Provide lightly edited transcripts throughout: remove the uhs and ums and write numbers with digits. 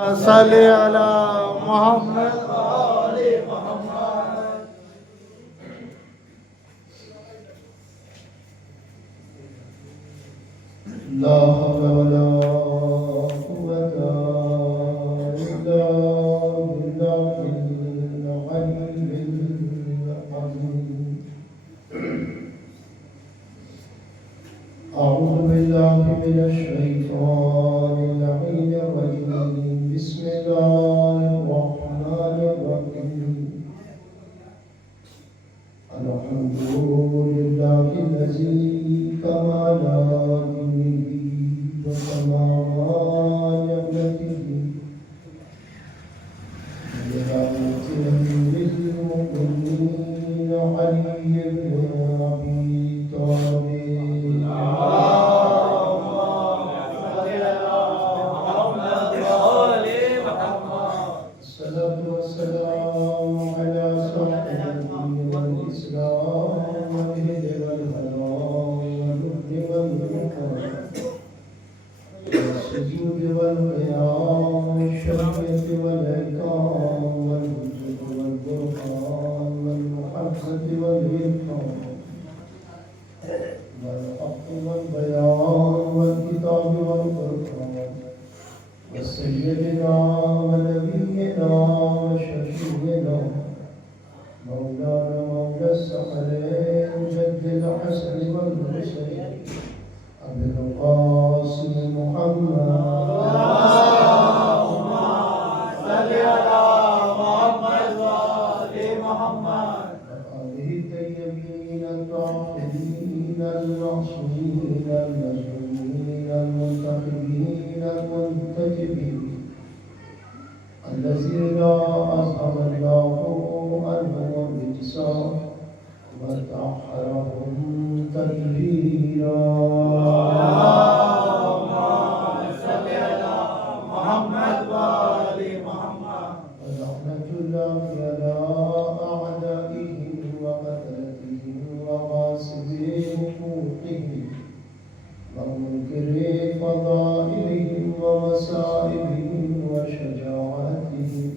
صلی علی محمد وآل محمد. لا حول ولا قوة إلا بالله العلي العظيم. أعوذ بالله من الشيطان اللعين الرجيم. بسم الله الرحمن الرحيم. الحمد لله الذي كمال علمه وكمال نعمته برحمة للمؤمنين علي بن أبي طالب. الصلاة والسلام على صاحب الدين والإسلام والهدى والهدى والركن والسجود والقيام والشفقة والإكرام والوجود والبرهان والمحبة والإرحام والحق والبيان والكتاب والقرآن وسيدنا ونبينا وشفيعنا مولانا مولى الثقلين جد الحسن والحسين أبي القاسم محمد. اللهم صل على محمد وآل محمد وآله الطيبين الطاهرين المعصومين المظلومين المنتخبين المنتجبين الذين أذهب الله عنهم الرجس وطهرهم تطهيرا. اللهم صل على محمد وآل محمد. ولعنة الله على أعدائهم وقتلتهم وغاصبي حقوقهم ومنكر فضائلهم ومصائبهم وشجاعتهم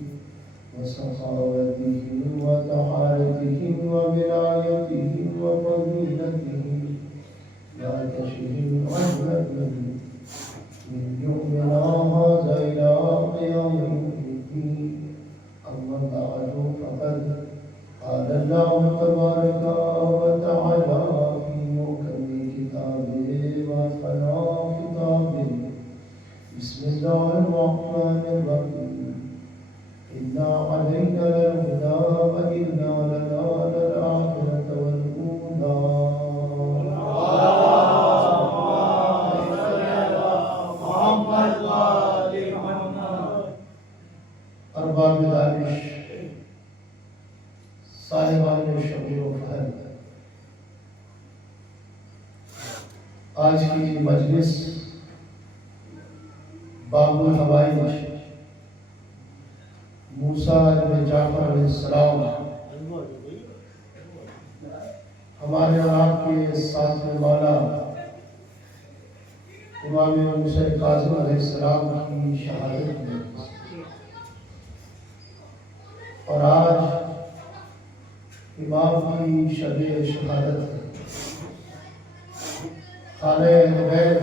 وسخاوتهم وطهارتهم وولايتهم وفضيلتهم لا تشهد عهدهم من يومنا هذا إلى قيام الدين. أما بعد فقد قال الله تبارك وتعالى في محكم كتابه وأحسن كتابه. بسم الله الرحمن الرحيم. إنا علينا الهدى وإنا لنا للآخرة والأولى. اللهم صل على محمد وآل محمد. أرباب دانش صاحبان شعور و فہم، آج کی مجلس باب الحوائج موسیٰ بن جعفر علیہ السلام ہمارے اور آپ کے ساتھ میں مولا امام موسیٰ کاظم علیہ السلام کی شہادت میں، اور آج امام کی شب شہادت ہے. خانہ غیب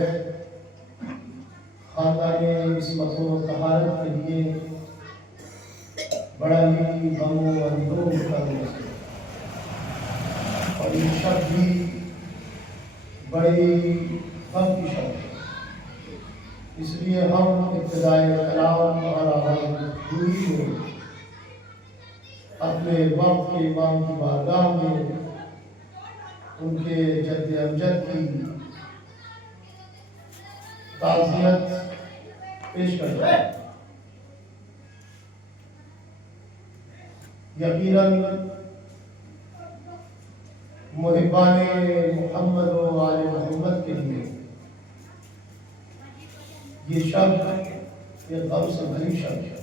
خاندان عصمت و طہارت کے لیے بڑا ہی غم و اندوہ کا روز ہے، اور یہ شب بھی بڑی غم کی شب ہے. اس لیے ہم ابتدائے کلام اور آغاز گفتگو میں اپنے وقت کے امام کی بارگاہ میں ان کے جد امجد کی تعزیت پیش کرتا ہے. یقیناً محبان محمد و آل محمد کے لیے یہ شب یہ غم سے بھری شب ہے.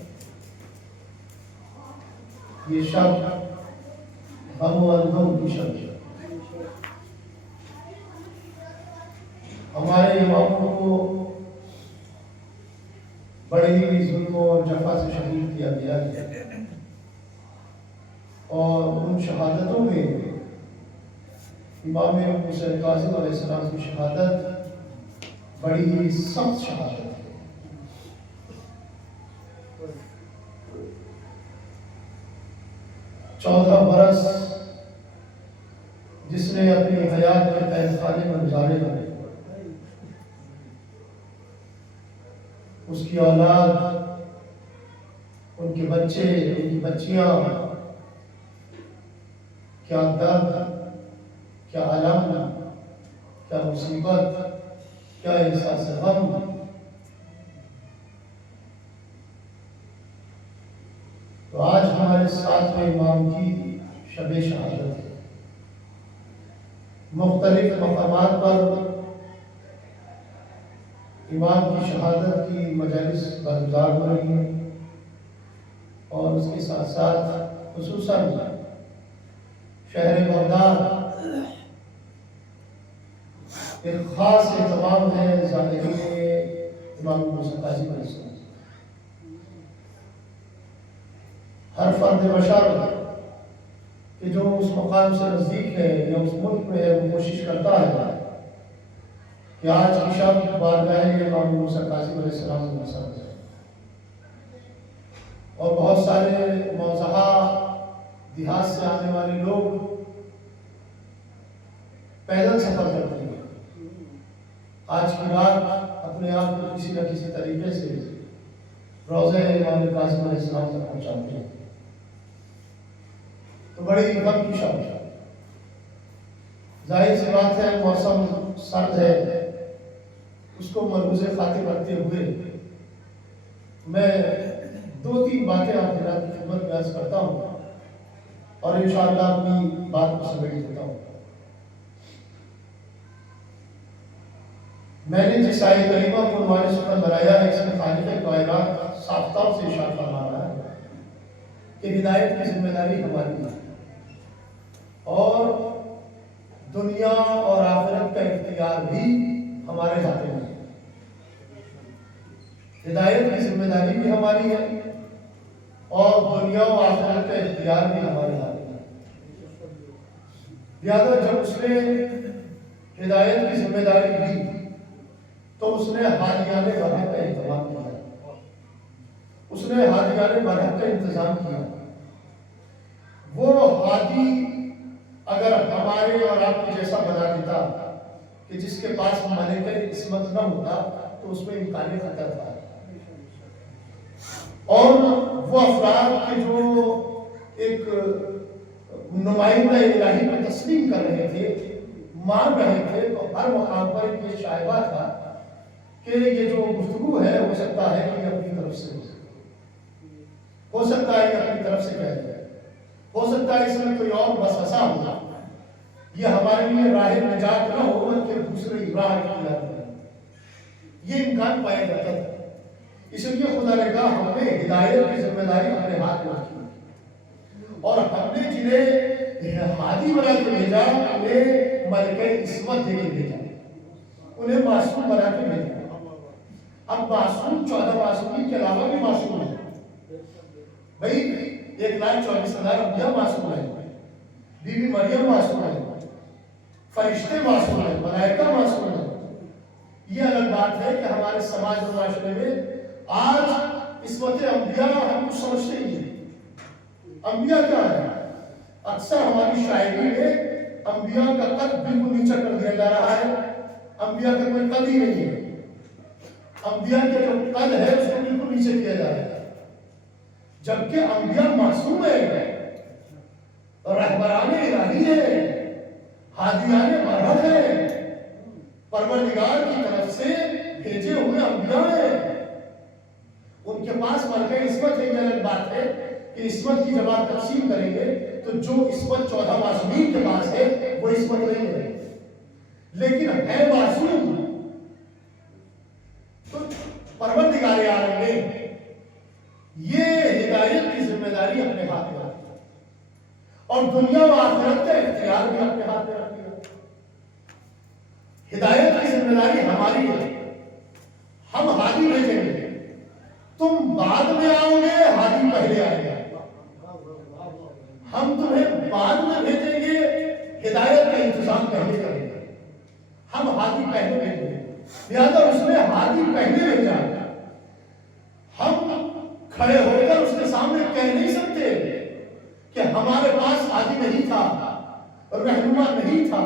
یہ شب غم و اندوہ کی شب ہے. ہمارے اماموں کو بڑے ہی ظلم و جفا سے شہید کیا گیا ہے، اور ان شہادتوں میں امام حسین کاظم علیہ السلام کی شہادت بڑی ہی سخت شہادت ہے۔ 14 برس جس نے اپنی حیات کے قید خانے میں گزارے ہیں، اس کی اولاد، ان کے بچے، ان کی بچیاں، کیا درد، کیا علم، کیا مصیبت، کیا احساس غم۔ تو آج ہمارے ساتھ میں امام کی شب شہادت ہے۔ مختلف مقامات پر امام کی شہادت کی مجالس برگزار ہو رہی ہیں، اور اس کے ساتھ ساتھ خصوصاً شہر بغداد ایک خاص اہتمام ہے زائرین امام حسین کاظم علیہ السلام۔ ہر فرد بشر کہ جو اس مقام سے نزدیک ہے یا اس ملک میں ہے، وہ کوشش کرتا ہے کہ آج کی شب بارگاہ امام حسین کاظم علیہ السلام میں مسند ہے، اور بہت سارے موضحہ دیہات سے آنے والے لوگ پیدل سفر کرتے ہیں، آج کی رات اپنے آپ کو کسی نہ کسی طریقے سے روضہ امام کاظم علیہ السلام تک پہنچاتے ہیں۔ تو بڑی غم کی شب ہے۔ ظاہر سی بات ہے، موسم سرد ہے، اس کو ملحوظ خاطر رکھتے ہوئے میں 2-3 باتیں آپ حضرات کی خدمت میں عرض کرتا ہوں، اور انشاءاللہ اپنی بات کو سمیٹ دیتا ہوں۔ میں نے جس آیت کریمہ کو عنوان سخن بنایا ہے، اس میں خالق کائنات صاف طور سے ارشاد فرما رہا ہے کہ ہدایت کی ذمہ داری ہماری ہے، اور دنیا اور آخرت کا اختیار بھی ہمارے ہاتھ میں ہے۔ ہدایت کی ذمہ داری بھی ہماری ہے، اور دنیا و آخرت کا اختیار بھی ہمارے ہاتھ میں ہے۔ لہٰذا جب اس نے ہدایت کی ذمہ داری لی تو اس نے ہادیان برحق کا اہتمام کیا، اس نے ہادیان برحق کا انتظام کیا۔ وہ ہادی اگر ہمارے اور آپ کے جیسا بنا دیتا کہ جس کے پاس ملک عصمت نہ ہوتا تو اس میں امکان خطر تھا، اور وہ افراد کے جو ایک نمائندہ الہی کو تسلیم کر رہے تھے، مان رہے تھے، تو ہر مقام پر یہ شائبہ تھا کہ یہ جو گفتگو ہے ہو سکتا ہے کہ اپنی طرف سے ہو سکتا ہے کہ اپنی طرف سے کہہ دیا، ہو سکتا ہے اس میں کوئی اور وسوسہ ہوگا، یہ ہمارے لیے راہ نجات نہ ہو بلکہ دوسری راہ اختیار کرے، یہ امکان پایا جاتا تھا۔ اس لیے خدا نے کہا ہم نے ہدایت کی ذمہ داری اپنے ہاتھ میں رکھی، اور ہم نے جنہیں ہادی بنا کے بھیجا، انہیں ملکہ عصمت دے کے بھیجا، انہیں معصوم بنا کے بھیجا۔ اب معصوم 14 معصومین کے علاوہ بھی معصوم ہے بھائی، 1,24,000 انبیاء معصوم ہیں، بی بی مریم معصوم ہے، فرشتے معصوم ہیں، ملائکہ معصوم ہیں۔ یہ الگ بات ہے کہ ہمارے سماج اور معاشرے میں آج عصمت انبیاء ہم کچھ سمجھتے ہی نہیں۔ انبیاء کیا ہے؟ اکثر ہماری شاعری میں انبیاء کا قد بالکل نیچا کر دیا جا رہا ہے، انبیاء کا کوئی قد ہی نہیں ہے، انبیاء کا جو قد ہے اس کو بالکل نیچے کیا جا رہا ہے، جبکہ انبیاء معصوم ہیں، رہبران الہی ہیں، ہادیان برحق ہیں، پروردگار کی طرف سے بھیجے ہوئے انبیاء ہیں، ان کے پاس ملکہ عصمت ہے۔ یہ الگ بات ہے کہ عصمت کی جب آپ تقسیم کریں گے تو جو عصمت 14 معصومین کے پاس ہے وہ عصمت نہیں ہے، لیکن ہے معصوم، تو پروردگار عالم نے یہ ہدایت کی ذمہ داری اپنے ہاتھ میں رکھی، اور دنیا و آخرت کا اختیار بھی اپنے ہاتھ میں رکھ دیا۔ ہدایت کی ذمہ داری ہماری ہے، ہم ہادی بھیجیں گے، تم بعد میں آؤ گے، ہادی پہلے آئے گا۔ ہم تمہیں بعد میں بھیجیں گے، ہدایت کا انتظام پہلے کریں گے۔ ہم ہادی پہلے بھیجیں گے، لہٰذا اس نے ہادی پہلے بھیجا۔ ہم کھڑے ہو کر اس کے سامنے کہہ نہیں سکتے کہ ہمارے پاس ہادی نہیں تھا، رہنما نہیں تھا،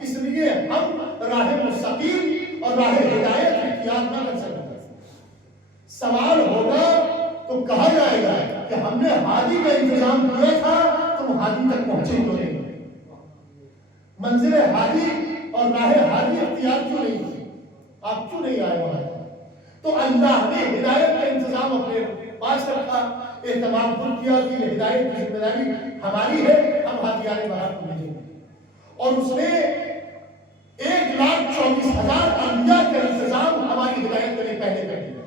اس لیے ہم راہ مستقیم اور راہ ہدایت اختیار نہ کر سکتے۔ سوال ہوگا تو کہا جائے گا کہ ہم نے ہادی کا انتظام کیا تھا، تم ہادی تک پہنچے کیوں نہیں؟ منزل ہادی اور راہ ہادی اختیار کیوں نہیں کی؟ آپ کیوں نہیں آئے وہاں؟ تو اللہ نے ہدایت کا انتظام اپنے پاس رکھا، اہتمام خود کیا کہ ہدایت کی ذمہ داری ہماری ہے، ہم ہادیان برات کو بھیجیں گے۔ اور اس نے 1,24,000 انبیاء کا انتظام ہماری ہدایت کے لیے پہلے کر دیا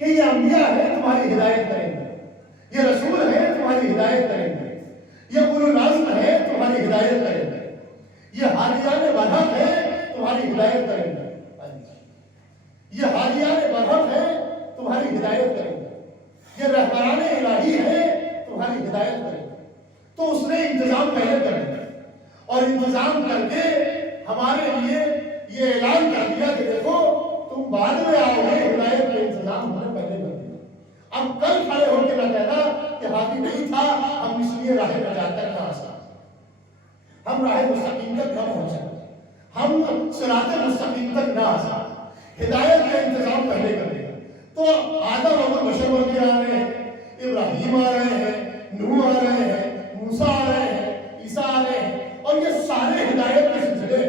کہ یہ انبیاء ہیں تمہاری ہدایت کریں گے، یہ رسول ہیں تمہاری ہدایت کریں گے، یہ اولو العزم ہیں تمہاری ہدایت کریں گے، یہ ہادیان برحق ہیں تمہاری ہدایت کریں گے، یہ ہادیان برحق ہیں تمہاری ہدایت کریں گے، یہ رہبران الہی ہیں تمہاری ہدایت کریں گے۔ تو اس نے انتظام پہلے کر دیا اور انتظام کر کے ہمارے لیے یہ اعلان کر دیا کہ دیکھو تم بعد میں آؤ گے، ہدایت کا انتظام ہم نے پہلے کر دیا۔ اب کل کھڑے ہو کے نہ کہنا کہ ہادی نہیں تھا، ہم اس لیے راہ نجات تک نہ آ سکے، ہم راہ مستقیم تک نہ پہنچ سکے، ہم صراط مستقیم تک نہ آ سکے۔ ہدایت کا انتظام پہلے کر دیا۔ تو آدم اور بشر بن کے آ رہے ہیں، ابراہیم آ رہے ہیں، نوح آ رہے ہیں، موسیٰ آ رہے ہیں، عیسیٰ آ رہے ہیں، اور یہ سارے ہدایت کے سلسلے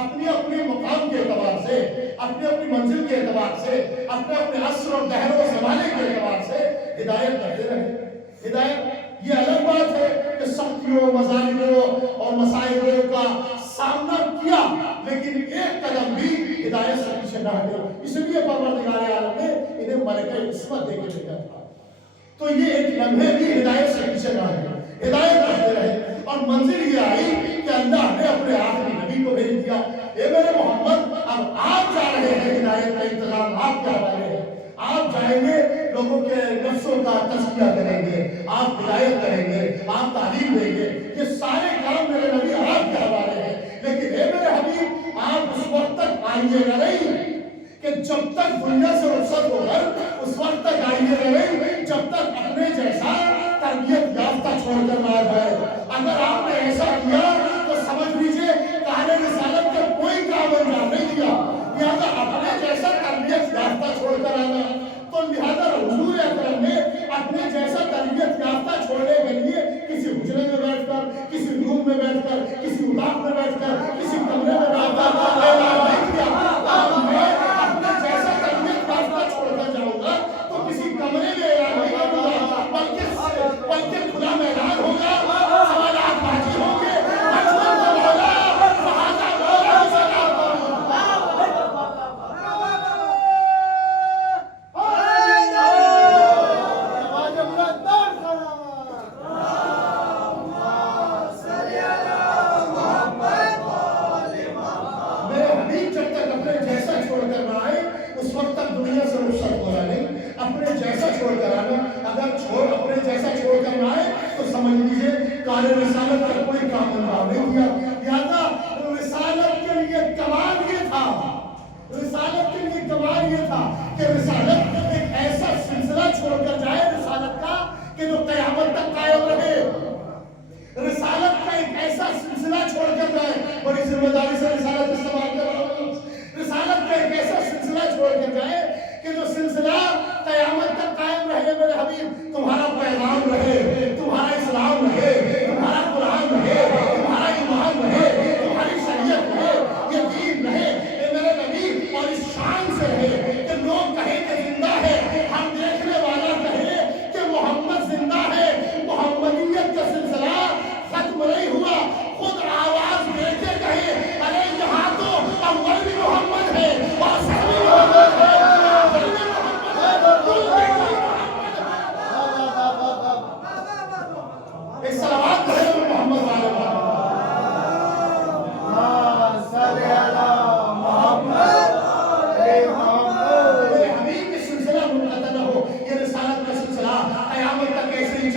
اپنے اپنے مقام کے اعتبار سے، اپنے اپنی منزل کے اعتبار سے، اپنے اپنے عصر اور دہر و زمانے کے اعتبار سے ہدایت کرتے رہے۔ ہدایت یہ الگ بات ہے کہ سختیوں، مظالموں اور مسائلوں کا سامنا کیا، لیکن ایک قدم بھی ہدایت سے پیچھے نہ ہٹے۔ اس لیے پروردگار عالم نے انہیں ملکہ عصمت دے کے بھیجا تھا۔ تو یہ ایک لمحے بھی ہدایت سے پیچھے نہ ہٹے، ہدایت کرتے رہے، اور منزل یہ آئی کہ اللہ نے اپنے آخری نبی کو بھیج دیا۔ اے میرے محمد، اب آپ جا رہے ہیں، ہدایت کا انتظام آپ کے حوالے ہے۔ آپ جائیں گے، لوگوں کے نفسوں کا تزکیہ کریں گے، آپ ہدایت کریں گے، آپ تعلیم دیں گے، یہ سارے کام میرے نبی آپ کے حوالے ہیں۔ لیکن اے میرے حبیب، آپ اس وقت تک آئیے گا نہیں کہ جب تک دنیا سے رخصت ہو کر، اس وقت تک آئیے گا نہیں جب تک اپنے جیسا تربیت یافتہ چھوڑ کر نہ جائے۔ اگر آپ نے ایسا کیا تو سمجھ لیجئے کار رسالت کا کوئی کام انجام نہیں دیا، لہذا اپنے جیسا تربیت یافتہ چھوڑ کر آنا۔ تو لہذا حضور اکرم نے اپنے جیسا تربیت یافتہ چھوڑنے کے لیے کسی حجرے میں بیٹھ کر، کسی روم میں بیٹھ کر، کسی اتاق میں بیٹھ کر، کسی کمرے میں بیٹھ کر اعلان نہیں کیا میں اپنے جیسا تربیت یافتہ چھوڑ کر جاؤں گا، تو کسی کمرے میں اعلان نہیں کروں گا، بلکہ کھلا میدان ہوگا، سوالات باقی ہوں گے،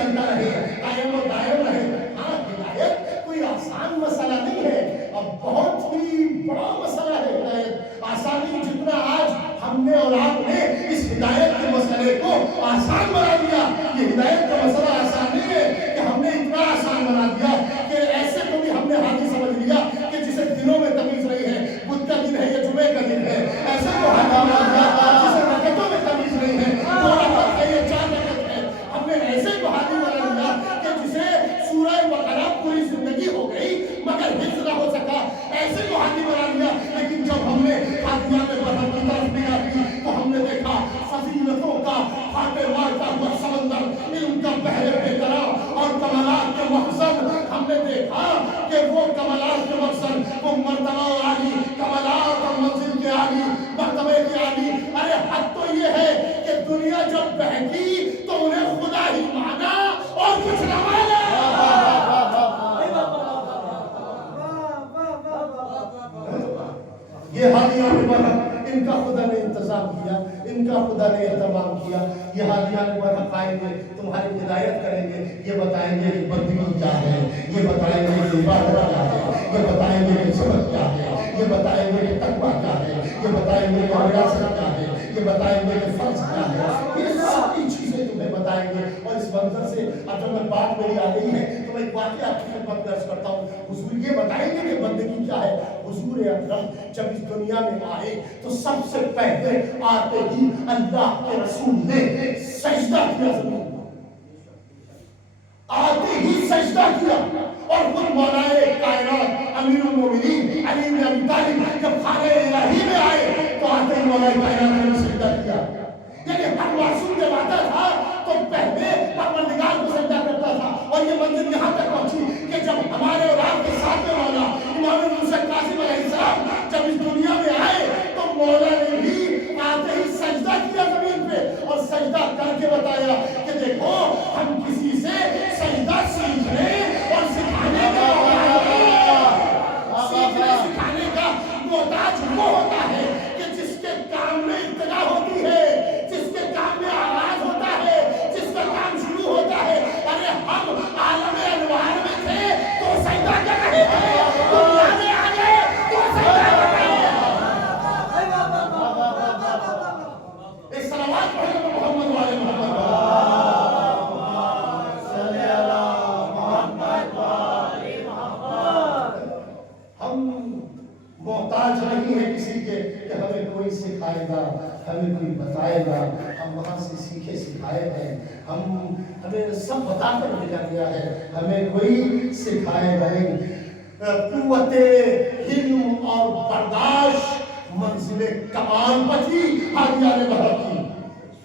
چلتا رہے، قائم و دائم رہے۔ ہاں ہدایت کوئی آسان مسئلہ نہیں ہے، اب بہت ہی بڑا مسئلہ ہے ہدایت۔ آسانی جتنا آج ہم نے اور آپ نے اس ہدایت کے مسئلے کو آسان بنا دیا، یہ ہدایت کا مسئلہ آسان نہیں ہے کہ ہم نے اتنا آسان بنا دیا کہ ایسے کو بھی ہم نے حادی سمجھ لیا کہ جسے دنوں میں تمیز نہیں ہے، بدھ کا دن ہے یا جمعے کا دن ہے، ایسے کو حادی بنا دیا جسے رکعتوں میں تمیز نہیں ہے، 2 رکعت ہے یا 4 رکعت ہے، ہم نے ایسے کو حادی بنا دیا کہ جسے سورہ بقرہ پوری زندگی ہو گئی مگر حفظ نہ ہو سکا، ایسے کو حادی بنا دیا۔ لیکن جب ہم نے حادیات برحق کی طرف نگاہ کی تو ہم نے دیکھا فضیلتوں کا فاتح مارتا ہوا سمندر، علم کا بحر بے قرار اور کمالات کے مقصد، ہم نے دیکھا کہ وہ کمالات کے مقصد، وہ مرتبہ عالی، کمالات اور منزل کے عالی، مرتبے کے عالی۔ ارے حد تو یہ ہے کہ دنیا جب بہتی تو انہیں خدا ہی مانا اور کچھ نہ مانا۔ یہ حادیان برحق، ان کا خدا نے انتظام کیا، ان کا خدا نے اہتمام کیا۔ یہ حادیان برحق آئیں گے، تمہاری ہدایت کریں گے، یہ بتائیں گے کہ بندگی کیا ہے، یہ بتائیں گے کہ عبادت کیا ہے، یہ بتائیں گے کہ صبر کیا ہے، یہ بتائیں گے کہ تقویٰ کیا ہے، یہ بتائیں گے کہ ریاست کیا ہے، یہ بتائیں گے کہ فرض کیا ہے، یہ ساری چیزیں تمہیں بتائیں گے۔ اور اس منظر سے اب جب میں بات میری آ گئی ہے تو میں ایک واقعہ آپ کی خدمت درج کرتا ہوں۔ حضور یہ بتائیں گے کہ بندگی کیا ہے۔ حضور اکرم جب اس دنیا میں آئے تو سب سے پہلے آتے ہی اللہ کے رسول نے سجدہ کیا زمین پر، آتے ہی سجدہ کیا، اور خود مولا کائنات امیر المومنین علی بن ابی طالب جب خانہ الہی میں آئے تو آتے ہی مولا کائنات نے سجدہ کیا۔ یعنی ہر معصوم جب آتا تھا تو پہلے پروردگار کو سجدہ کرتا تھا، اور یہ منزل یہاں تک پہنچی کہ جب ہمارے اور آپ کے ساتھ مولا امام موسیٰ کاظم علیہ السلام جب اس دنیا میں آئے تو مولا نے بھی آتے ہی سجدہ کیا زمین پہ، اور سجدہ کر کے بتایا کہ دیکھو ہم کسی سے سجدہ سیکھنے اور سکھانے کا سیکھنے سکھانے کا محتاج وہ ہوتا ہے کہ جس کے کام میں ابتدا ہوتی ہے، جس کے کام میں آغاز ہوتا ہے، جس کا کام شروع ہوتا ہے۔ ارے ہم عالم انوار میں تھے تو سجدہ کر رہے تھے، دنیا میں آ گئے تو سجدہ کر رہے ہیں۔ ایک صلوات پڑھیں محمد والے محمد صلی اللہ محمد والے محمد۔ ہم محتاج نہیں ہے کسی کے کہ ہمیں کوئی سکھائے گا، ہمیں کوئی بتائے گا، ہم وہاں سے سیکھے سکھائے ہیں، ہمیں سب بتا کر بھیجا گیا ہے، ہمیں کوئی سکھائے گا نہیں۔ قوت علم اور برداشت منزل کمال پتی حادیان برحق کی،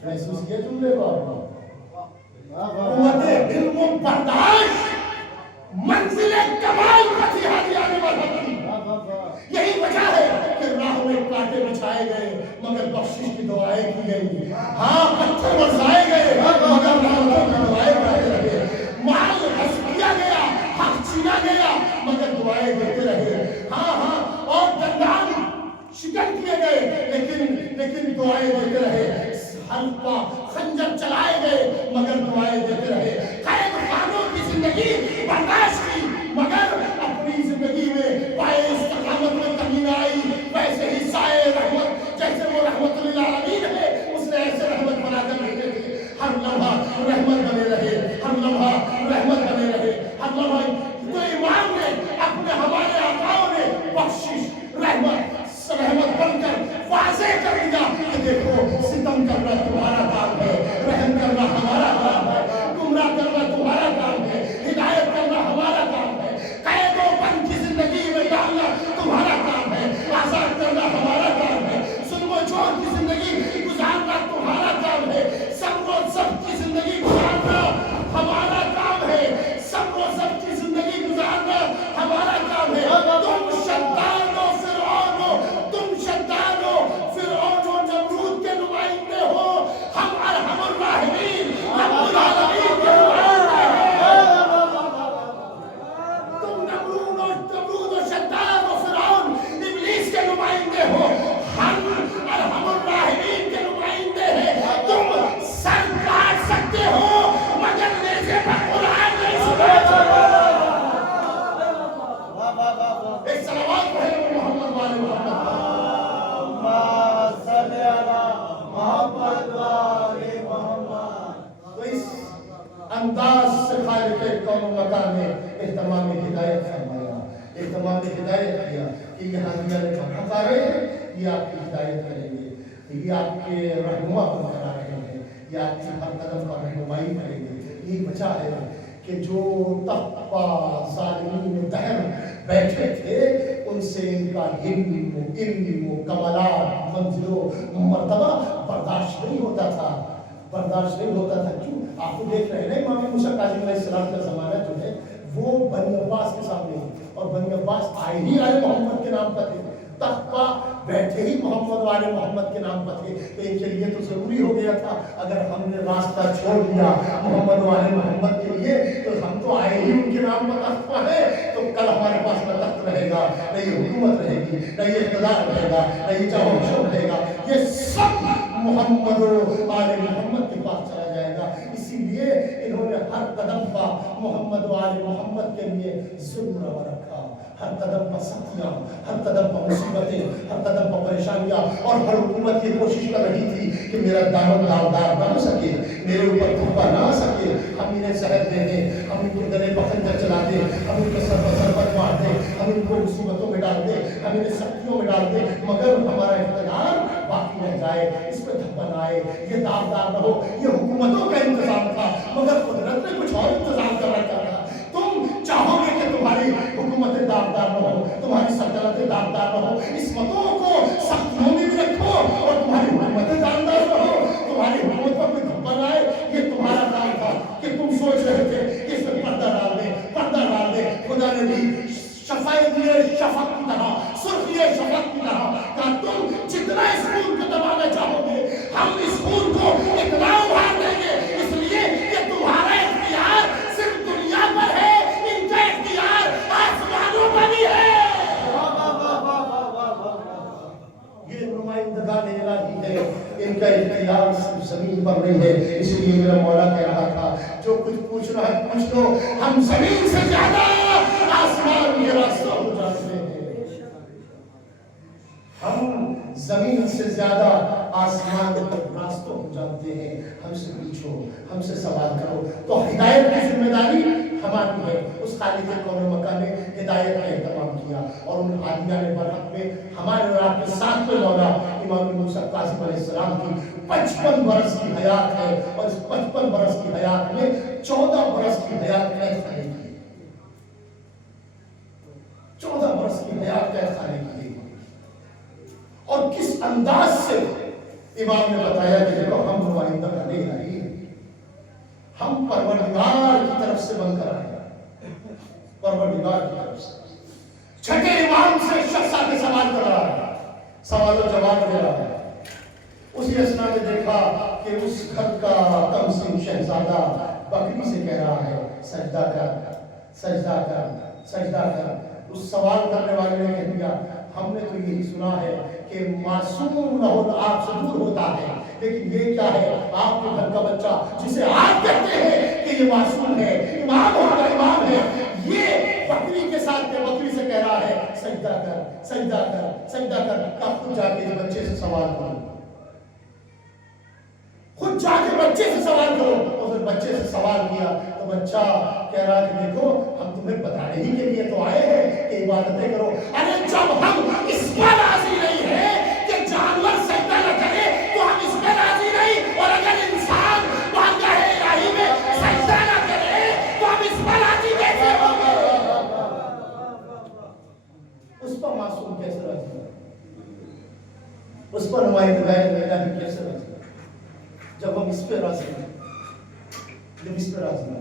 محسوس کیا جملے کو آپ نے؟ قوت علم و برداشت منزل کمال پتی حادیان برحق کی۔ یہی وجہ ہے کہ راہ میں کانٹے بچھائے گئے مگر بخشش کی دعائیں کی گئی، ہاں پتھر برسائے گئے مگر رحمتوں کی دعائیں کرتے رہے، مال حسب کیا گیا، حق چھینا گیا مگر دعائیں دیتے رہے، ہاں اور دندان شکن کیے گئے لیکن دعائیں دیتے رہے، حلقہ خنجر چلائے گئے مگر دعائیں دیتے رہے، قید خانوں کی زندگی برداشت کی مگر اپنی زندگی میں پائے استقامت میں کمی نہ آئی، ویسے ہی سائے رحمت جیسے وہ رحمت للعالمین ہے اس نے ایسے رحمت بنا کر بھیجے تھے۔ انداز سے خالق کون و مکان نے اہتمام ہدایت فرمایا، اہتمام ہدایت کیا کہ یہ حامیہ نے بھٹکا رہے ہیں، یہ آپ کی ہدایت کریں گے، یہ آپ کے رہنما بن کر آ رہے ہیں، یہ آپ کی ہر قدم پر رہنمائی کریں گے۔ یہی وجہ ہے کہ جو تقوی ظالمین دہر بیٹھے تھے ان سے ان کا علم و کمالات منزل و مرتبہ برداشت نہیں ہوتا تھا، برداشت نہیں ہوتا تھا۔ کیوں؟ آپ کو دیکھ رہے ہیں امام موسیٰ کاظم علیہ السلام کا زمانہ جو ہے وہ بنی عباس کے سامنے ہے، اور بنی عباس آئے ہی آئے محمد کے نام پر تھے، تخت بیٹھے ہی محمد والے محمد کے نام پر تھے، تو ان کے لیے تو ضروری ہو گیا تھا اگر ہم نے راستہ چھوڑ دیا محمد والے محمد کے لیے تو ہم تو آئے ہی ان کے نام پر تخت پر ہے، تو کل ہمارے پاس نہ تخت رہے گا، نہ یہ حکومت رہے گی، نہ یہ اقتدار رہے گا، نہ یہ چاہو شوق رہے گا، یہ سب محمد والے محمد کے پاس چلا جائے گا۔ اسی لیے انہوں نے ہر قدم پر محمد والے محمد کے لیے ظلم روا رکھا، ہر قدم پر سختیاں، ہر قدم پر مصیبتیں، ہر قدم پر پریشانیاں، اور ہر حکومت یہ کوشش کر رہی تھی کہ میرا دامن داغدار نہ ہو سکے، میرے اوپر دھوکہ نہ آ سکے، ہم انہیں زہر دے دیں، ہم ان کے گلے پر خنجر چلا دیں، ہم ان کے سر پر ضربت مار دیں، ہم ان کو مصیبتوں میں ڈال دیں، ہم انہیں سختیوں میں ڈال دیں، مگر ہمارا اقتدار باقی رہ جائے، اس پہ دھپا نہ آئے، یہ داغدار نہ ہو۔ یہ حکومتوں کا انتظام تھا، مگر قدرت نے کچھ اور انتظام کر رکھا تھا۔ تم چاہو گے کہ تمہاری حکومتیں داغدار نہ ہو، تمہاری سلطنتیں داغدار نہ ہو، عصمتوں کو سختیوں میں بھی رکھو اور تمہاری حکومتیں داغدار نہ ہو، تمہاری حکومت پر کوئی دھپا نہ آئے۔ یہ تمہارا کام تھا کہ تم سوچ رہے تھے کہ اس میں پردہ ڈال دیں، پردہ ڈال دیں۔ خدا نے بھی شفیع شفق کی طرح، سرخی شفق کی طرح کہا تم جتنا اس خون کو دبانا چاہو گے ہم اس خون کو اتنا ابھار دیں گے، اس لیے کہ تمہارا اختیار صرف دنیا پر ہے، ان کا اختیار آسمانوں پر بھی ہے۔ یہ نمائندگان الہی ہے، ان کا اختیار صرف زمین پر نہیں ہے۔ اس لیے میرا مولا کہہ رہا تھا جو کچھ پوچھنا ہے پوچھ لو، ہم زمین سے زیادہ آسمان کے راستہ ہو جاتے ہیں، ہم زمین سے زیادہ آسمان کے راستوں ہو جاتے ہیں۔ ہم سے پوچھو، ہم سے سوال کرو۔ تو ہدایت کی ذمہ داری ہماری ہے۔ اس خالق کون و مکان نے ہدایت کا اہتمام کیا، اور ان عالیہ نے برحق میں ہمارے اور آپ کے ساتھ میں مولا امام موسیٰ کاظم علیہ السلام کی 55 برس کی حیات ہے، اور اس 55 برس کی حیات میں 14 برس کی حیات قید خانے کی، 14 برس کی حیات قید خانے کی۔ اور کس انداز سے امام نے بتایا کہ دیکھو ہم نمائندہ نہیں آئی، ہم پروردگار کی طرف سے بن کر آئے، پروردگار کی طرف سے۔ چھٹے امام سے شخص آ کے سوال کر رہا ہے، سوال و جواب دے رہا ہے۔ اسی اثنا میں دیکھا کہ اس گھر کا تمسیم شہزادہ بکری سے کہہ رہا ہے سجدہ کر، سجدہ کر، سجدہ کر۔ اس سوال کرنے والے نے کہہ دیا ہم نے تو یہی سنا ہے کہ معصوم رہو آپ سے دور ہوتا ہے، لیکن یہ کیا ہے آپ کے گھر کا بچہ جسے آپ کہتے ہیں کہ یہ معصوم ہے، امام ہوگا، امام ہے، یہ بکری کے ساتھ کے بکری سے کہہ رہا ہے سجدہ کر، سجدہ کر، سجدہ کر۔ کب خود جا کے بچے سے سوال کرو، خود جا کے بچے سے سوال کرو۔ اور پھر بچے سے سوال کیا تو بچہ کہہ رہا کہ دیکھو ہم تمہیں بتانے ہی کے لیے تو آئے ہیں کہ عبادتیں کرو۔ ارے جب ہم اس پر راضی نہیں ہیں کہ جانور سجدہ نہ کرے تو ہم اس پر راضی نہیں، اور اگر انسان بارگاہ الہی میں سجدہ نہ کرے تو ہم اس پر راضی کیسے ہوں گے؟ اس پر معصوم کیسے راضی ہے؟ اس پر نمائندگان الہی کیسے راضی ہے؟ جب ہم اس پہ راضی ہیں، جب اس پہ راضی ہیں۔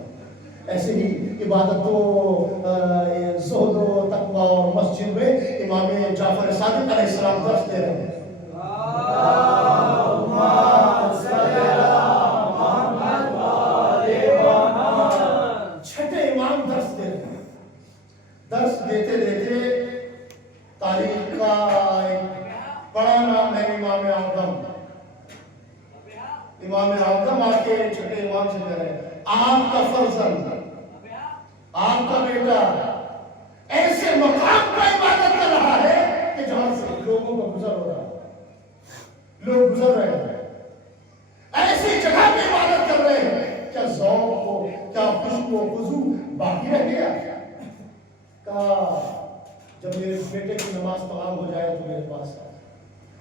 ایسے ہی عبادت و زہد و تقوی اور مسجد میں امام جعفر صادق علیہ السلام درس دے رہے ہیں۔ چھٹے امام درس دے رہے ہیں۔ درس دیتے دیتے تاریخ کا ایک بڑا نام ہے امام اعظم۔ امام اعظم آ کے چھٹے امام سے کہہ رہے ہیں آپ کا فرزند، آپ کا بیٹا ایسے مقام پر عبادت کر رہا ہے کہ جہاں سے لوگوں کا گزر ہو رہا ہے، لوگ گزر رہے ہیں، ایسی جگہ پہ عبادت کر رہے ہیں۔ کیا ذوق ہو، کیا کہا جب میرے بیٹے کی نماز تمام ہو جائے تو میرے پاس آئے.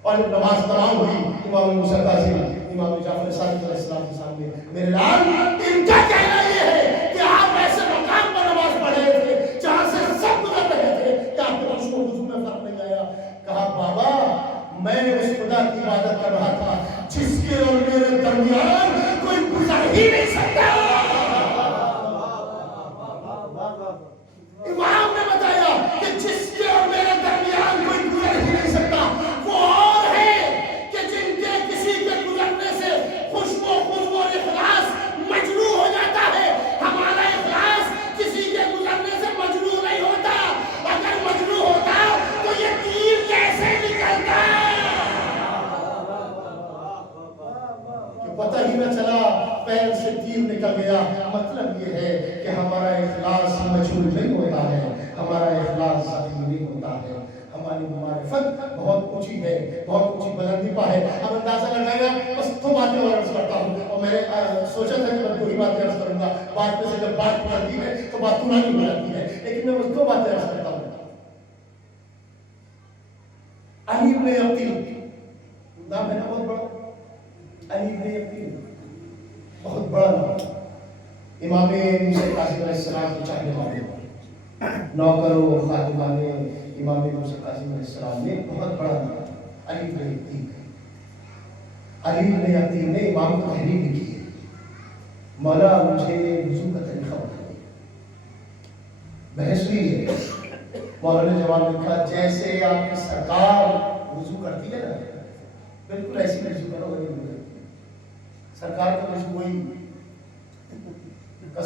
اور جب نماز تمام ہوئی امام موسیٰ کاظم امام جعفر صادق علیہ السلام کے سامنے میرے لال ان کا کہنا یہ ہے کہ آپ ایسے مقام پر نماز پڑھ رہے تھے جہاں سے سب گزر رہے تھے کہ آپ کے خشوع و خضوع میں فرق نہیں آیا. کہا بابا میں اس خدا کی عبادت کر رہا تھا جس کے اور میرے درمیان کوئی گزر ہی نہیں سکتا. امام نے بتایا کہ جس کے اور میرے درمیان کوئی گزر ہی نہیں سکتا وہ اور ہے کہ جن کے کسی کے گزرنے سے خشوع و خضوع اور اخلاص مجروح ہو جاتا ہے. ہمارا اخلاص کسی کے گزرنے سے مجروح نہیں ہوتا. اگر مجروح ہوتا تو یہ تیر کیسے نکلتا کہ پتہ ہی نہ چلا پیر سے تیر نکل گیا. مطلب یہ ہے کہ ہمارا اخلاص مجروح نہیں ہوتا ہے, ہمارا اخلاص ذاتی نہیں ہوتا ہے. ہماری معرفت بہت اونچی ہے, بہت اونچی بلندی پہ ہے. اب اندازہ لگائے گا بس دو باتیں اور عرض کرتا ہوں اور میں نے سوچا تھا کہ میں دو ہی باتیں عرض کروں گا. بات میں سے جب بات پڑھتی ہے تو بات پرانی ہو جاتی ہے, لیکن میں بس دو باتیں عرض کرتا ہوں. علی بن یقین نام ہے نا بہت بڑا, علی بن یقین بہت بڑا نام. امام موسیٰ کاظم علیہ السلام کے چاہنے والے نوکر و خادمان امام موسیٰ کاظم علیہ السلام نے بہت بڑا نام علی بن یقین. علی بن یقین نے امام کو تحریر لکھی ہے, مولا مجھے وضو کا طریقہ بتائیے. بحث ہوئی ہے, مولا نے جواب لکھا جیسے آپ کی سرکار وضو کرتی ہے نا بالکل ایسی وضو کرو. سرکار کا وضو وہی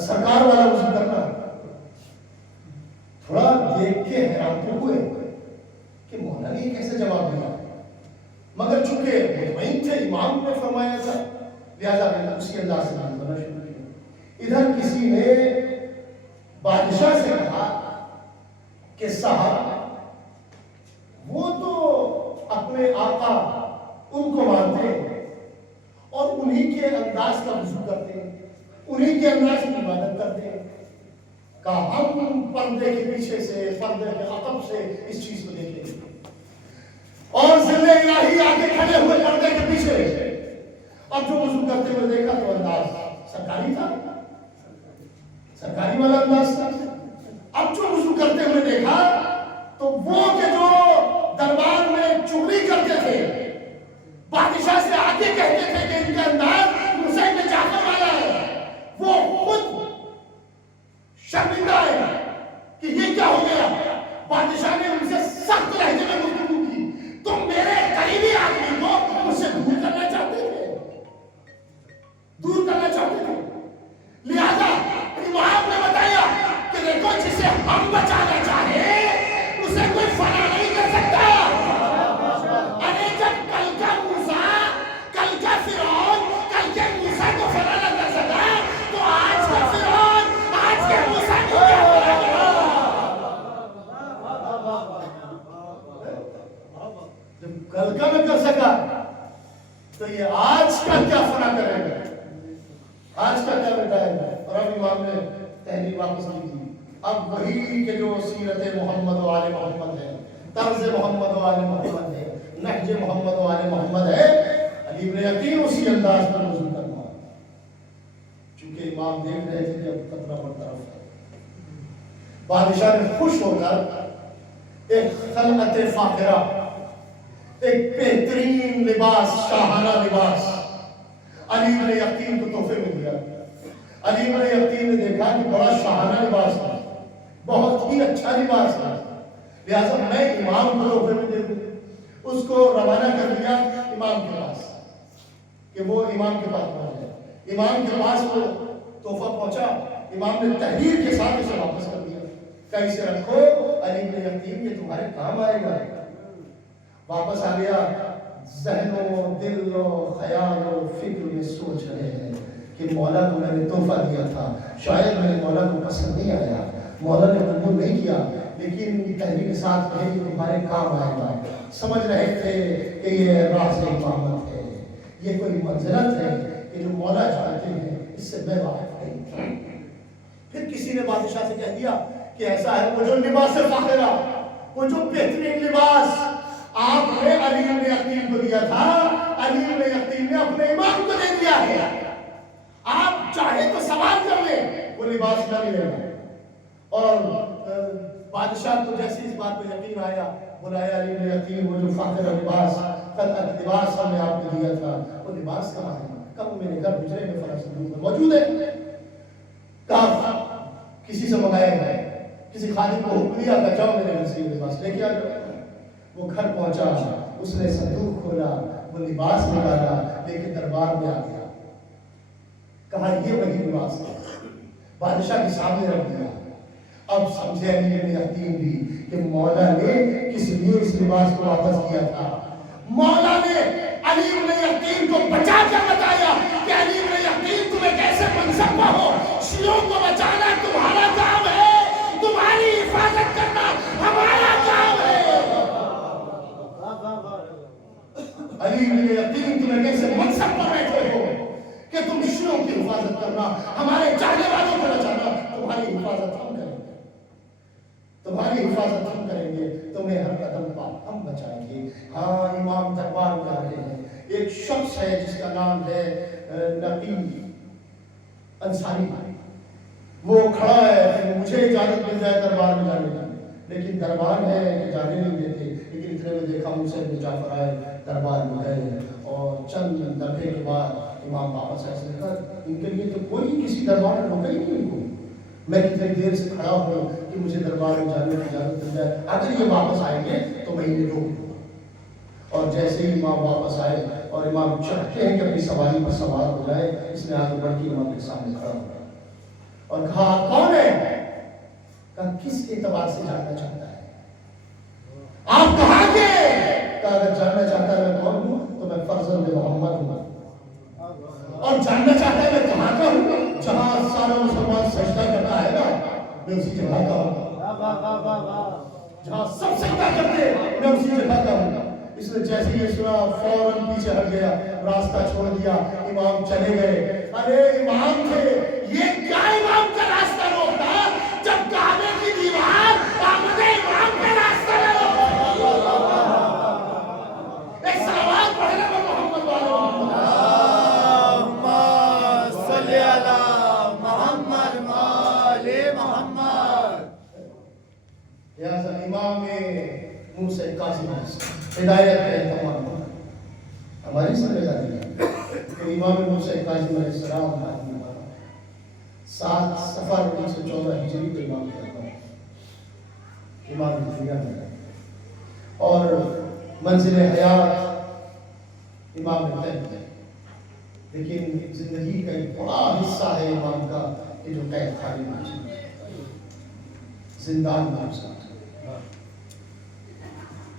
سرکار والا وضو کرنا. تھوڑا دیکھ کے حیران تو ہوئے کہ مولا نے کیسے جواب دیا, مگر چونکہ مطمئن تھے امام نے فرمایا تھا لہذا میں نے اسی انداز سے بات کرنا شروع کیا. ادھر کسی نے بادشاہ سے کہا کہ صاحب وہ تو اپنے آقا ان کو مانتے ہیں اور انہی کے انداز کا وضو کرتے ہیں, انہی کے انداز کی عبادت کرتے ہیں. کہا ہم پردے کے پیچھے سے پردے کے عقب سے اس چیز کو دیکھیں اور ذل الہی آگے کھڑے ہوئے پردے کے پیچھے. اب جو وضو کرتے ہوئے دیکھا تو انداز سرکاری تھا, سرکاری والا انداز تھا. اب جو وضو کرتے ہوئے دیکھا تو وہ کہ جو دربار میں چغلی کرتے تھے, بادشاہ سے آگے کہتے تھے کہ ان کا انداز موسیٰ بن جعفر والا ہے, وہ خود شرمندہ ہے کہ یہ کیا ہو گیا. بادشاہ نے ان سے سخت لہجے میں گفتگو کی, تم میرے قریبی آدمی کو مجھ سے دور کرنا چاہتے تھے, دور کرنا چاہتے تھے. لہذا امام نے بتایا کہ دیکھو جسے ہم بچانا چاہیں اسے کوئی فنا نہیں کر سکتا. ارے جب کل کا موسیٰ, کل کا فرعون, کل کے موسیٰ کو فنا نہ کر سکا تو آج کا فرعون, آج کے موسیٰ کو کیا فنا کرا. جب کل کا نہ کر سکا تو یہ آج کا کیا فنا کرے گا, آج کا کیا بتائے گا. اور اب امام نے تحریر واپس کی تھی. اب وہی کہ جو سیرت محمد و آل محمد ہے, طرز محمد و آل محمد ہے, نہج محمد و آل محمد ہے, علی بن یقین اسی انداز پر وضو کرنا. چونکہ امام دیکھ رہے تھے کہ اب خطرہ برطرف ہے. بادشاہ نے خوش ہو کر ایک خلعت فاخرہ, ایک بہترین لباس, شاہانہ لباس علی بن یقین کو تحفے میں دیا. علی بن یقین نے دیکھا کہ بڑا شاہانہ لباس ہے, بہت ہی اچھا لباس ہے, لہذا میں امام کو تحفے میں دے دوں. اس کو روانہ کر دیا امام کے پاس کہ وہ امام کے پاس پہنچ جائے. امام کے پاس وہ تحفہ پہنچا, امام نے تحریر کے ساتھ اسے واپس کر دیا. کہ اسے رکھو علی بن یقین, یہ تمہارے کام آئے گا. واپس آ گیا. ذہن و دل و خیال و فکر میں سوچ رہے ہیں کہ مولا کو میں نے تحفہ دیا تھا, شاید میرے مولا کو پسند نہیں آیا, مولا نے قبول نہیں کیا, لیکن تحریر کے ساتھ ہے کہ تمہارے کام آئے گا. سمجھ رہے تھے کہ یہ راز امامت ہے, یہ کوئی منزلت ہے کہ جو مولا چاہتے ہیں, اس سے میں واقف نہیں. پھر کسی نے بادشاہ سے کہہ دیا کہ ایسا ہے وہ جو لباس فاخرہ، وہ جو بہترین لباس آپ نے علی بن یقین کو دیا تھا، علی بن یقین نے اپنے امام کو دے دیا ہے. آپ چاہے تو سوال کر لیں، وہ لباس نہ ملے گا. اور بادشاہ کو جیسے اس بات پہ یقین آیا، بلایا علی بن یقین، وہ جو فاخر لباس خلعت لباس ہم نے آپ کو دیا تھا، وہ لباس کہاں ہے؟ کب میرے گھر حجرے میں فلاں صندوق میں موجود ہے. کہا کسی سے منگایا گیا، کسی خادم کو حکم دیا کہ جاؤ میرے گھر سے یہ لباس لے کے آ جاؤ. وہ گھر پہنچا، اس نے صندوق کھولا، وہ لباس نکالا، لیکن دربار میں آ گیا. کہا یہ وہی لباس ہے، بادشاہ کے سامنے رکھ دیا. اب سمجھے علی بن یقین بھی کہ مولا نے کس لیے اس لباس کو واپس کیا تھا. مولا نے علی بن یقین کو بچا کر بتایا کہ علی بن یقین تمہیں کیسے منصب پہ ہو، شیعوں کو بچانا تمہارا کام ہے، تمہاری حفاظت کرنا ہمارا کام ہے. علی بن یقین تمہیں کیسے منصب پر بیٹھے ہو کہ تم شیعوں کی حفاظت کرنا، ہمارے چاہنے والوں کو بچانا. تمہاری حفاظت ہم کریں گے، تمہاری حفاظت ہم کریں گے، تمہیں ہر قدم پر ہم بچائیں گے. ہاں امام دربار میں آ رہے ہیں. ایک شخص ہے جس کا نام ہے نقی انصاری. وہ کھڑا ہے کہ مجھے اجازت مل جائے دربار میں جانے کی، لیکن دربار ہے کہ جانے نہیں دیتے. لیکن اتنے میں دیکھا موسیٰ بن جعفر آئے، دربار میں گئے، اور چند دفعے کے بعد امام واپس ایسے کہا ان کے لیے تو کوئی کسی دربار میں روکا ہی نہیں کو. میں کتنی دیر سے کھڑا ہوں کہ مجھے دربار میں جانے کی اجازت مل جائے، اگر یہ واپس آئیں گے تو میں انہیں روک دوں. اور جیسے ہی امام واپس آئے اور امام چاہتے ہیں کہ اپنی سواری پر سوار ہو جائے، اس نے آگے بڑھ کے امام کے سامنے کھڑا ہوا اور کہا آپ کون ہے؟ کہا کس اعتبار سے جاننا چاہتا ہے؟ آپ کہاں کے؟ کہا اگر جاننا چاہتا ہے میں کون ہوں تو میں فرزند محمد ہوں. اور جاننا چاہتا ہے میں کہاں کا ہوں؟ جہاں سارا مسلمان سجدہ کرتا ہے نا، میں اسی جگہ کا ہوں. جہاں سب سجدہ کرتے میں اسی جگہ کا ہوں. اس نے جیسے یہ سنا فوراً پیچھے ہٹ گیا، راستہ چھوڑ دیا. امام چلے گئے. ارے امام تھے، یہ کیا امام کا راستہ روکتا جب کعبے کی دیوار آمد امام کا راستہ نہ روکتا. ایک سلوات پڑھنے پر محمد والوں اللہم صلی علی محمد وآل محمد. لہذا امام موسیٰ کاظم ہدایت ہے تمام ہماری ذمہ داری ہے کہ امام موسیٰ کاظم علیہ السلام 7 صفر 314 ہجری کو امام کیا امام دنیا میں، اور منزل حیات امام طیب ہے. لیکن زندگی کا ایک بڑا حصہ ہے امام کا کہ جو قید خانے میں زندان میں گزارا.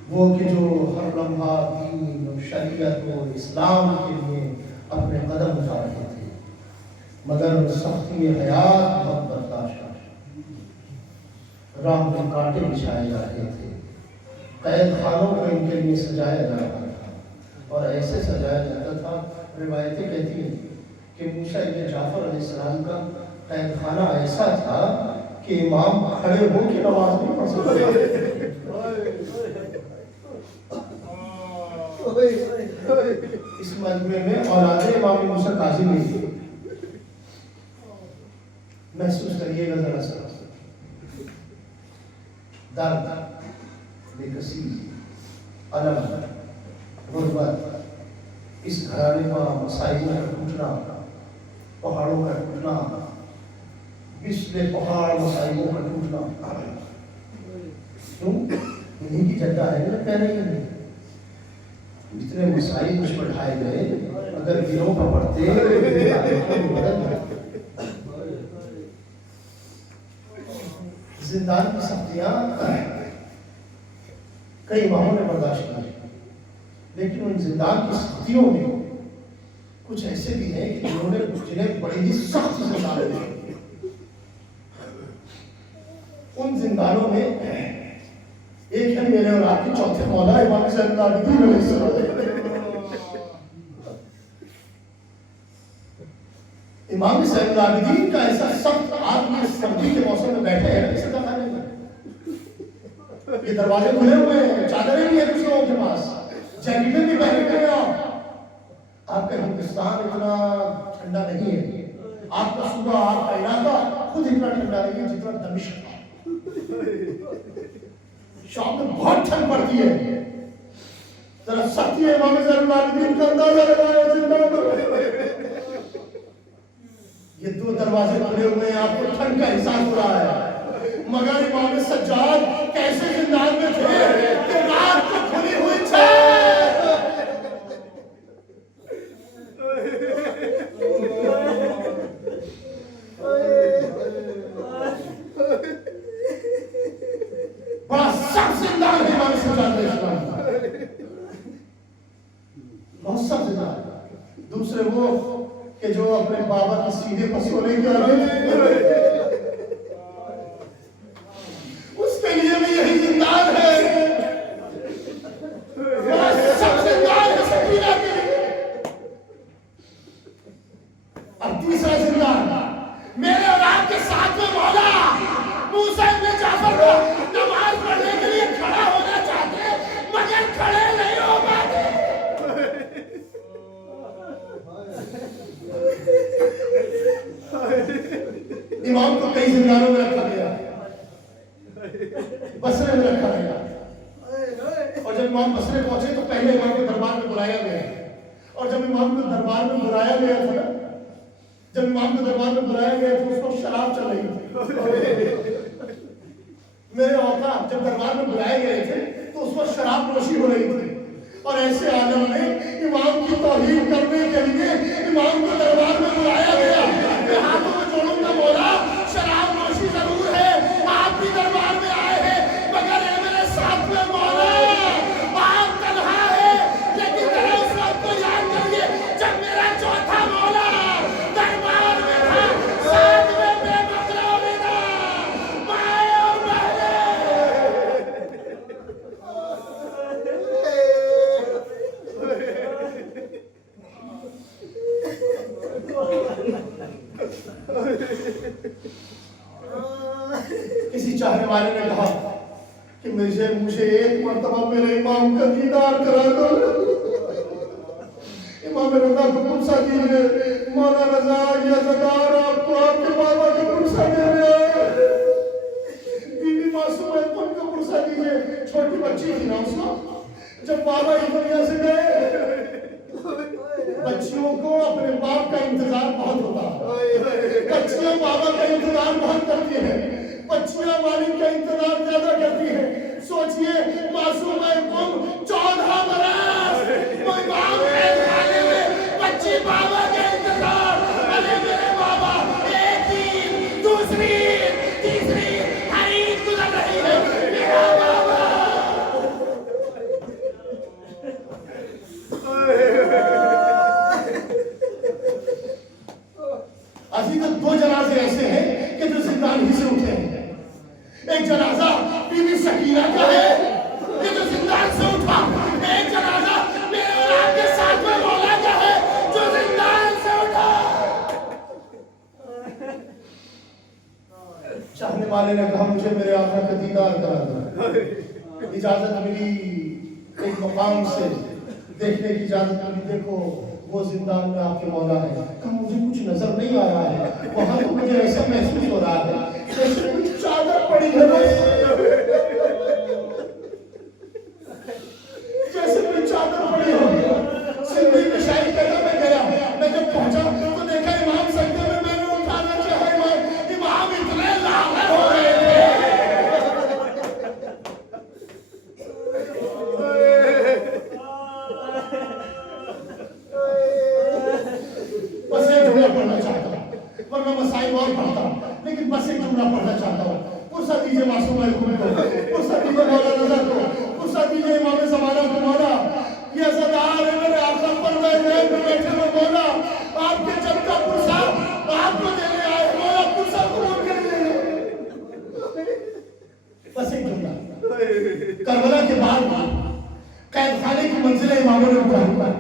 وہ کہ جو ہر لمحہ دین و شریعت و اسلام کے لیے اپنے قدم اٹھا رہے تھے، مگر سختی حیات بہت برداشت، راہ میں کانٹے بچھائے جا رہے تھے. قید خانوں کو ان کے لیے سجایا جا رہا تھا، اور ایسے سجایا جاتا تھا. روایتیں کہتی ہیں کہ موسیٰ ابن جعفر علیہ السلام کا قید خانہ ایسا تھا کہ امام کھڑے ہو کے نماز نہیں پڑھ سکتے. اس مجموعے میں اولاد امام موسیٰ کاظم نے محسوس کریے گا ذرا سا درد، بے کسی، الم، غربت، اس گھرانے کا مسائل کا ٹوٹنا، پہاڑوں کا ٹوٹنا، مثل پہاڑ مسائلوں کا ٹوٹنا. کیوں؟ انہیں کی جگہ ہے نا کہہ رہی ہے. اتنے مسائل مجھ پر ڈھائے گئے، اگر گروہ پر پڑھتے زندان کی سختیاں کئی ماہوں نے برداشت کی، لیکن ان زندان کی سختیوں میں کچھ ایسے بھی ہیں کہ جنہیں بڑی ہی سخت زندان ہیں. ان زندانوں میں ایک ہے میرے اور آپ کے چوتھے مولا امام زین العابدین علیہ السلام. امام زین العابدین کا ایسا سخت، آپ یہ سردی کے موسم میں بیٹھے ہیں، اسے دفعہ نہیں یہ دروازے کھلے ہوئے ہیں، چادریں بھی ہیں کچھ لوگوں کے پاس، جیکٹیں بھی پہنے ہوئے ہیں۔ آپ کا ہندوستان اتنا ٹھنڈا نہیں ہے، آپ کا صوبہ، آپ کا علاقہ خود اتنا ٹھنڈا نہیں ہے جتنا دمشق کا۔ شام میں بہت ٹھنڈ پڑتی ہے، ذرا سختی ہے امام زین العابدین کا اندازہ لگایا زندہ یہ دو دروازے کھلے ہوئے ہیں، آپ کو ٹھنڈ کا احساس ہو رہا ہے، مگر امام سجاد کیسے زندان میں تھے کہ رات کو کھلی ہوئی چھت بڑا سخت زندان ہے امام سجاد علیہ السلام کا، بہت سخت زندان۔ دوسرے وہ کہ جو اپنے بابا کے سیدھے پر سونے کے عادی اس کے لیے بھی یہی زندان ہے، بڑا سخت زندان ہے سکینہ کے لیے۔ اب تیسرا زندان میرے اور آپ کے ساتھ میں مولا موسیٰ ابن جعفر کو نماز پڑھنے کے لیے کھڑا ہونا چاہتے مگر کھڑے نہیں ہو پاتے۔ امام کو کئی زندانوں میں رکھا گیا، بصرے میں رکھا گیا، اور جب امام بصرے پہنچے تو پہلے امام کو دربار میں بلایا گیا، اور جب امام کو دربار میں بلایا گیا تھا نا، جب امام کو دربار میں بلایا گیا تو اس کو شراب چل رہی تھی۔ میرے آقا جب دربار میں بلائے گئے تھے تو اس وقت شراب نوشی ہو رہی تھی، اور ایسے عالم میں امام کی توہین کرنے کے لیے امام کو دربار میں بلایا گیا کہ ہاتھوں میں جوڑوں کا مولا شراب نوشی ضرور ہے، آپ بھی دربار میں آئے ہیں مگر اے میرے ساتھ میں مولا آپ تنہا ہے، لیکن ذرا اس وقت کو یاد کریے جب میرا چوتھا مولا دربار میں تھا، ساتھ میں بے مقرر بھی تھا، مائیں اور بہنیں۔ کسی چاہنے والے نے کہا کہ مجھے ایک مرتبہ میرے امام کا دیدار کرا دو۔ امام رضا کو پرسہ دیجئے، مولا رضا یزدار آپ کو آپ کے بابا کا پرسہ دے رہے ہیں۔ بی بی معصومہ ان کو پرسہ دیجئے، چھوٹی بچی تھی نا اس کو، جب بابا اس دنیا سے گئے بچیوں کو اپنے باپ کا انتظار بہت ہوتا ہے، بچیاں بابا کا انتظار بہت کرتی ہیں، بچیاں والد کا انتظار زیادہ کرتی ہیں۔ سوچئے معصومہ تم 14 برس وہ امام قید خانے میں بچی بابا کا انتظار، ارے میرے بابا ایک دن دوسری تیسری ہر عید گزر رہی ہے، میرا بابا۔ ابھی تو 2 جنازے ایسے ہیں کہ جو زندان ہی سے اٹھے ہیں۔ ایک جنازہ بی بی سکینہ کا ہے کہ جو زندان سے اٹھا، ایک جنازہ میرے اور آپ کے ساتھ میں مولا کا ہے جو زندان سے اٹھا۔ چاہنے والے نے کہا مجھے میرے آقا کا دیدار کرا دو، اجازت ملی ایک مقام سے دیکھنے کی اجازت ملی، دیکھو وہ زندان میں آپ کے مولا ہے۔ کہا مجھے کچھ نظر نہیں آ رہا ہے، وہاں تو مجھے ایسا محسوس ہو رہا ہے جیسے کچھ چادر پڑی ہے، جیسے کوئی چادر پڑی ہو۔ صدیق میں شاہی کہتا میں گیا، میں جب پہنچا تو دیکھا امام سجدے میں، میں نے اٹھانا چاہا امام اتنے لاغر ہو رہے تھے۔ بس ایک جملہ پڑھنا چاہتا ہوں، ورنہ مسائل اور پڑھتا ہوں، لیکن بس ایک جملہ پڑھنا چاہتا ہوں۔ پرسہ دیجئے معصومہ حکم کو، پرسہ دیجئے مولا رضا کو، پرسہ دیجئے امام زمانہ کو، مولا یہ زدار ہے میرے آقا پر میں بیٹھے میں مولا آپ کے جب کا پرسہ آپ کو دینے آئے، مولا پرسہ قبول کر لیں۔ بس ایک جملہ، کربلا کے بعد قید خانے کی منزلیں اماموں نے اٹھائی،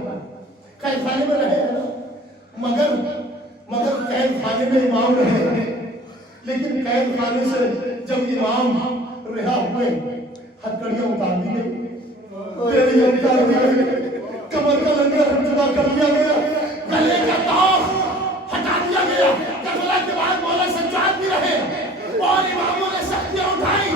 قید خانے میں رہے مگر قید خانے میں امام رہے، لیکن قید خانے سے جب امام رہا ہوئے ہتکڑیاں اتار دی گئی، بیڑیاں اتار دی گئی، کمر کا لنگر جدا کر دیا گیا، گلے کا طاق ہٹا دیا گیا۔ کربلا کے بعد مولا سجاد بھی رہے اور اماموں نے سختیاں اٹھائی،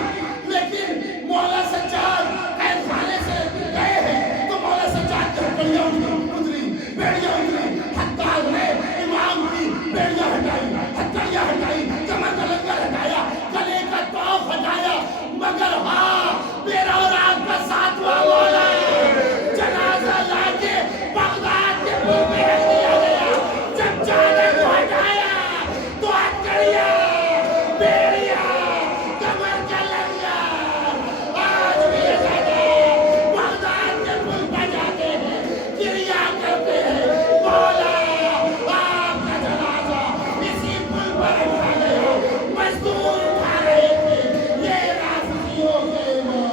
لیکن مولا سجاد قید خانے سے گئے ہیں تو مولا سجاد کی ہتکڑیاں اتری، بیڑیاں اتری، حتیٰ نے امام کی بیڑیاں ہٹائی، ہتکڑیاں ہٹائی، کمر کا لنگر ہٹایا، گلے کا طاق ہٹایا، مگر ہاں میرا اور آپ کا ساتواں مولا جنازہ لا کے بغداد کے پل پہ رکھ دیا گیا۔ جب چادر کو ہٹایا تو ہتکڑیاں، بیڑیاں، کمر کا لنگر آج بھی یہ جگہ بغداد کے پل پہ جاتے ہیں، کریا کرتے ہیں، مولا آپ کا جنازہ اسی پل پر رکھا گیا، مزدور اٹھا رہے تھے، یہ رافضیوں کے امام۔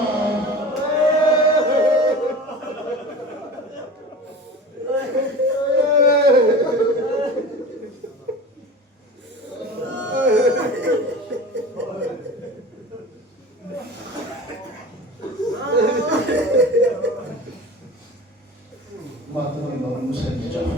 ماتم امام حسین جان